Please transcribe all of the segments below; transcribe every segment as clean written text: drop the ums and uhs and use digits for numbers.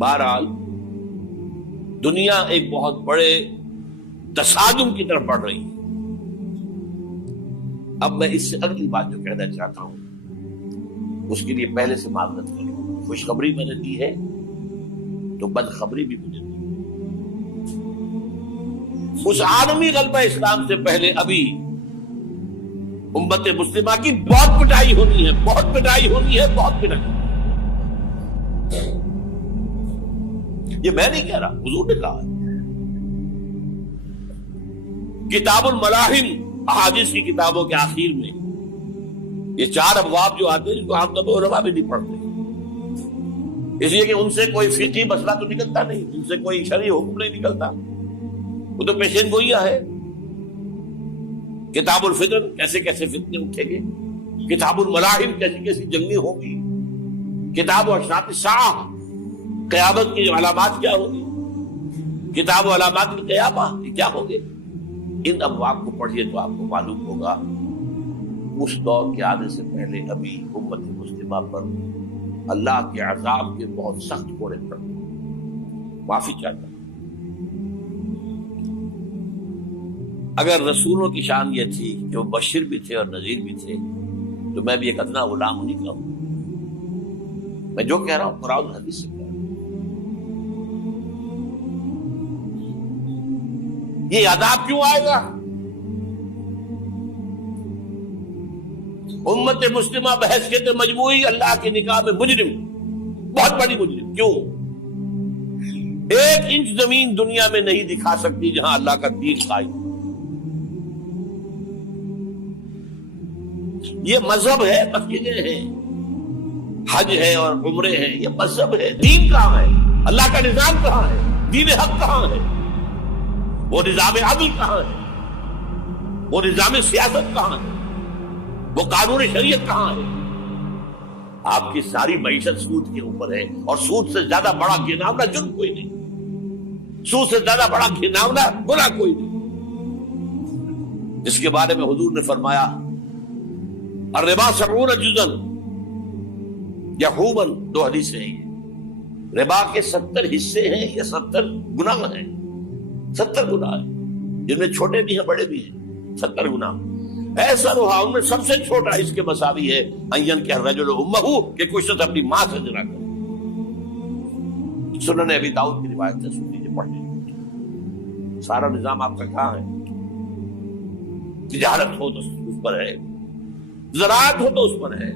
بہرحال دنیا ایک بہت بڑے تصادم کی طرف بڑھ رہی ہے. اب میں اس سے اگلی بات جو کہنا چاہتا ہوں اس کے لیے پہلے سے معذرت کروں. خوشخبری میں نے دی ہے تو بدخبری بھی مجھے دی. اس عالمی غلبہ اسلام سے پہلے ابھی امت مسلمہ کی بہت پٹائی ہونی ہے، بہت پٹائی ہونی ہے، بہت پٹائی. یہ میں نہیں کہہ رہا، حضور نے کہا ہے. کتاب الملاحم احادیث کی کتابوں کے آخر میں یہ 4 ابواب جو آتے ہیں جن کو عام طور پر علماء بھی نہیں پڑھتے، اس لیے کہ ان سے کوئی فقہی مسئلہ تو نکلتا نہیں، ان سے کوئی شرعی حکم نہیں نکلتا، وہ تو پیشین گوئیاں ہے. کتاب الفتن کیسے کیسے فتنے اٹھیں گے، کتاب الملاحم کیسی کیسی جنگیں ہوں گی، کتاب اشراط الساعہ قیامت کی علامات کیا ہوگی، کتاب و علامات کی قیامہ یہ کیا ہوں گے. ان ابواب کو پڑھیے تو آپ کو معلوم ہوگا اس دور کے آنے سے پہلے ابھی امت مسلمہ پر اللہ کے عذاب کے بہت سخت کوڑے پڑ. معافی چاہتا ہوں. اگر رسولوں کی شان یہ تھی کہ وہ بشیر بھی تھے اور نذیر بھی تھے تو میں بھی ایک ادنا غلام نہیں کہوں. میں جو کہہ رہا ہوں قرآن اور حدیث سے کہہ رہا ہوں. یہ عذاب کیوں آئے گا؟ امت مسلمہ بحیثیت مجموعی اللہ کی نگاہ میں مجرم، بہت بڑی مجرم. کیوں؟ 1 انچ زمین دنیا میں نہیں دکھا سکتی جہاں اللہ کا دین قائم. یہ مذہب ہے، مسجدیں ہیں، حج ہے اور عمرے ہیں، یہ مذہب ہے. دین کہاں ہے؟ اللہ کا نظام کہاں ہے؟ دین حق کہاں ہے؟ وہ نظام عدل کہاں ہے؟ وہ نظام سیاست کہاں ہے؟ وہ قانون شریعت کہاں ہے؟ آپ کی ساری معیشت سود کے اوپر ہے، اور سود سے زیادہ بڑا گھناؤنا جرم کوئی نہیں، سود سے زیادہ بڑا گھناؤنا گناہ کوئی نہیں، جس کے بارے میں حضور نے فرمایا الربا 70 جزءا یحوما. 2 حدیثیں ہیں. ربا کے 70 حصے ہیں یا 70 گناہ ہیں. 70 گناہ ہیں جن میں چھوٹے بھی ہیں بڑے بھی ہیں. 70 گناہ. ایسا روحا ان میں سب سے چھوٹا اس کے مساوی ہے ان کہ الرجل امہ کہ کوئی شخص اپنی ماں سے زنا کرے. سنن ابی داؤد کی روایت ہے، سن لیجیے پڑھ لیجیے. سارا نظام آپ کا کہاں ہے؟ تجارت ہو تو اس پر ہے، زراعت ہو تو اس پر ہے.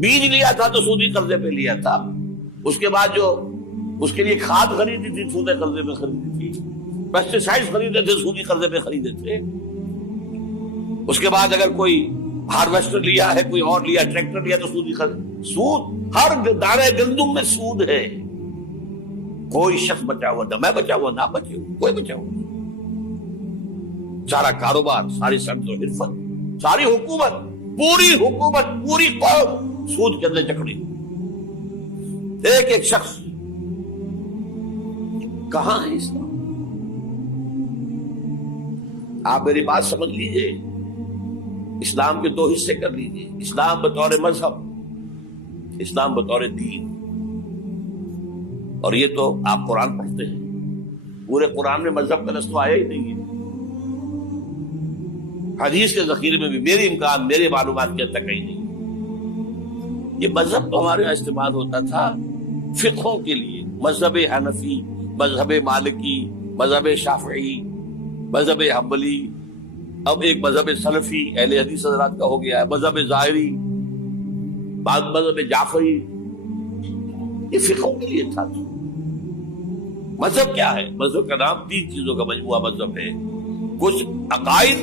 بیج لیا تھا تو سودی قرضے پہ لیا تھا، اس کے بعد جو اس کے لیے کھاد خریدی تھی سودی قرضے پہ خریدی تھی، پیسٹیسائڈ خریدے تھے سودی قرضے پہ خریدے تھے. اس کے بعد اگر کوئی ہارویسٹر لیا ہے، کوئی اور لیا، ٹریکٹر لیا تو سودی قرض. سود ہر دانے گندم میں سود ہے. کوئی شخص بچا ہوا نہ میں بچا ہوا نہ بچے ہوا، کوئی بچا ہوا. سارا کاروبار، ساری صنعت و حرفت، ساری حکومت، پوری حکومت، پوری قوم سود کے اندر جکڑی. ایک ایک شخص. کہاں ہے اسلام؟ آپ میری بات سمجھ لیجئے. اسلام کے 2 حصے کر لیجئے. اسلام بطور مذہب، اسلام بطور دین. اور یہ تو آپ قرآن پڑھتے ہیں، پورے قرآن میں مذہب کا لفظ تو آیا ہی نہیں ہے. حدیث کے ذخیرے میں بھی میری امکان، میرے معلومات کے تک کہیں نہیں. یہ مذہب تو ہمارے یہاں استعمال ہوتا تھا فقہوں کے لیے. مذہب حنفی، مذہب مالکی، مذہب شافعی، مذہب حنبلی، اب ایک مذہب سلفی اہل حدیث حضرات کا ہو گیا ہے، مذہب ظاہری، بعد مذہب جعفری. یہ فقہوں کے لیے تھا. مذہب کیا ہے؟ مذہب کا نام 3 چیزوں کا مجموعہ مذہب ہے. کچھ عقائد،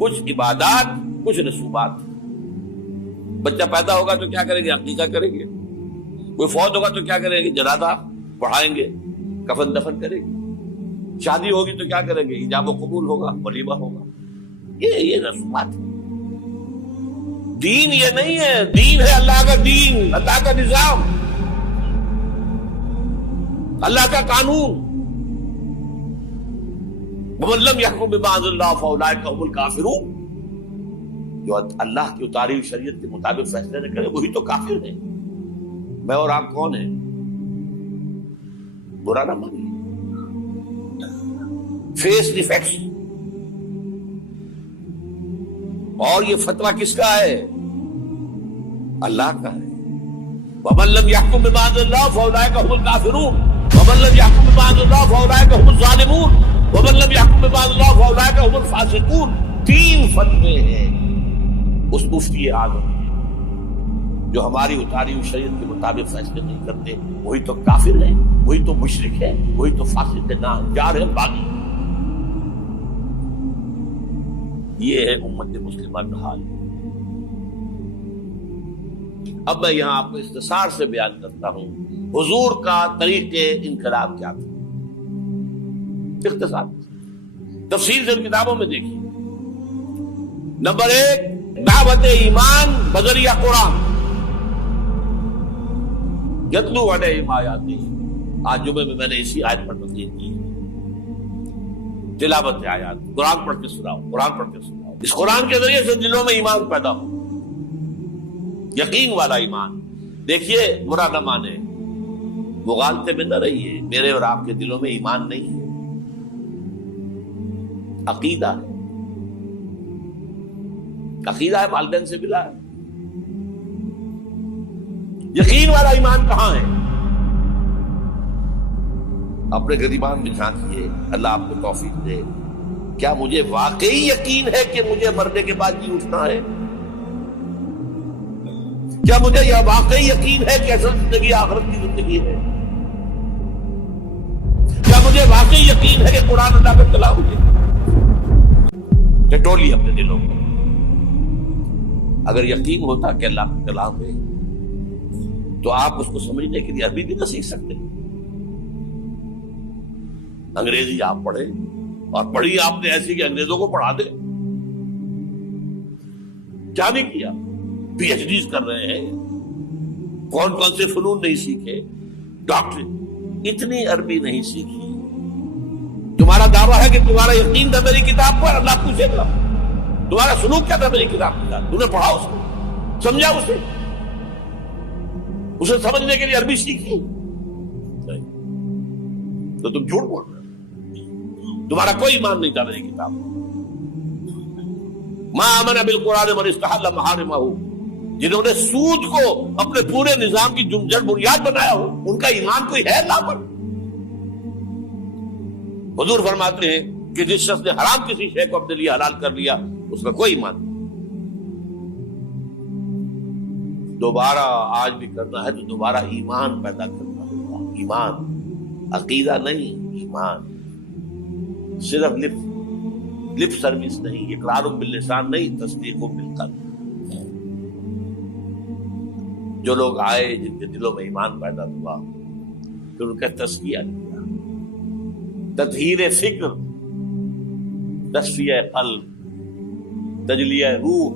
کچھ عبادات، کچھ رسومات. بچہ پیدا ہوگا تو کیا کریں گے؟ عقیقہ کریں گے. کوئی فوت ہوگا تو کیا کریں گے؟ جنازہ پڑھائیں گے، کفن دفن کریں گے. شادی ہوگی تو کیا کریں گے؟ ایجاب و قبول ہوگا، ولیمہ ہوگا. یہ رسومات ہے. دین یہ نہیں ہے. دین ہے اللہ کا دین، اللہ کا نظام، اللہ کا قانون. وَمَن لَّمْ يَحْكُم بِمَا أَنزَلَ اللَّهُ فَأُولَٰئِكَ هُمُ الْكَافِرُونَ. جو اللہ کی اتاری شریعت کے مطابق فیصلے نہ کرے وہی تو کافر ہے. میں اور آپ کون ہیں؟ برا نہ مانیے. فیس دی فیکٹس. اور یہ فتویٰ کس کا ہے؟ اللہ کا ہے. وَمَن لَّمْ يَحْكُم بِمَا أَنزَلَ اللَّهُ فَأُولَٰئِكَ هُمُ الْكَافِرُونَ وَمَن لَّمْ يَحْكُم بِمَا أَنزَلَ اللَّهُ فَأُولَٰئِكَ هُمُ الظَّالِمُونَ وَمَن لَّمْ يَحْكُم بِمَا أَنزَلَ اللَّهُ فَأُولَٰئِكَ هُمُ الْفَاسِقُونَ. 3 فتوے ہیں اس مفتی اعظم جو ہماری اتاری ہوئی شریعت کے مطابق فیصلے نہیں کرتے. وہی تو کافر ہے, وہی تو مشرک ہے, وہی تو فاسق ہے, ناہنجار ہے, باغی. یہ ہے امت مسلمہ کا حال. اب میں یہاں آپ کو اختصار سے بیان کرتا ہوں حضور کا طریقے انقلاب کیا تھا. اختصار تفصیل سے کتابوں میں دیکھیے. نمبر 1, دعوت ایمان بذریعہ قرآن. یتلو علیہم آیاتہ. آج جمعے میں نے اسی آیت پر تقریر کی. تلاوت آیات, قرآن پڑھ کے سناؤ, قرآن پڑھ کے سناؤ. اس قرآن کے ذریعے سے دلوں میں ایمان پیدا ہو, یقین والا ایمان. دیکھیے برا نہ مانے, مغالطے میں نہ رہیے. میرے اور آپ کے دلوں میں ایمان نہیں ہے, عقیدہ ہے. عقیدہ ہے, والدین سے ملا ہے. یقین والا ایمان کہاں ہے؟ اپنے گریبان میں جھانکیے, اللہ آپ کو توفیق دے. کیا مجھے واقعی یقین ہے کہ مجھے مرنے کے بعد جی اٹھنا ہے؟ کیا مجھے یہ واقعی یقین ہے کہ اصل زندگی آخرت کی زندگی ہے؟ کیا مجھے واقعی یقین ہے کہ قرآن اللہ کا کلام ہے؟ ٹٹولی اپنے دلوں کو. اگر یقین ہوتا کہ اللہ کا کلام ہے تو آپ اس کو سمجھنے کے لیے عربی بھی نہ سیکھ سکتے. انگریزی آپ پڑھیں, اور پڑھی آپ نے ایسی کہ انگریزوں کو پڑھا دے. کیا نہیں کیا, پی ایچ ڈیز کر رہے ہیں, کون کون سے فنون نہیں سیکھے, ڈاکٹر. اتنی عربی نہیں سیکھی. تمہارا دعویٰ ہے کہ تمہارا یقین تھا میری کتاب پر, اللہ پوچھے گا تمہارا سلوک کیا تھا میری کتاب کے ساتھ. تم نے پڑھا اس کو, سمجھا اسے سمجھنے کے لیے عربی سیکھی تو تم جھوٹ بول رہے. تمہارا کوئی ایمان نہیں تھا میری کتاب. ما آمن بالقرآن من استحل محارمہ. جنہوں نے سود کو اپنے پورے نظام کی جڑ بنیاد بنایا ہو, ان کا ایمان کوئی ہے اللہ پر؟ حضور فرماتے ہیں کہ جس شخص نے حرام کسی شے کو اپنے لیے حلال کر لیا اس کا کوئی ایمان نہیں. دوبارہ آج بھی کرنا ہے تو دوبارہ ایمان پیدا کرنا ہوگا. ایمان, عقیدہ نہیں, ایمان. صرف لپ سروس نہیں, اقرار باللسان نہیں, تصدیق بالقلب. جو لوگ آئے جن کے دلوں میں ایمان پیدا ہوا پھر ان کا تزکیہ کیا, تطہیر فکر, تصفیہ قلب, تجلیہ روح,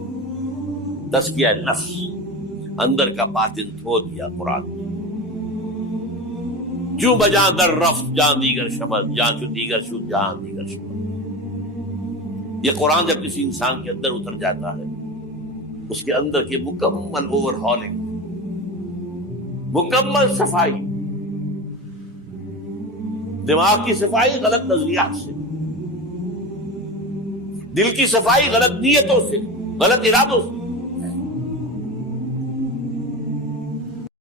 تزکیہ نفس. اندر کا باطن دھو دیا قرآن. جو بجاں در رفت جان دیگر شمل, جان چو دیگر شد جان دیگر شمل. یہ قرآن جب کسی انسان کے اندر اتر جاتا ہے, اس کے اندر کی مکمل اوور ہالنگ, مکمل صفائی, دماغ کی صفائی غلط نظریات سے, دل کی صفائی غلط نیتوں سے, غلط ارادوں سے,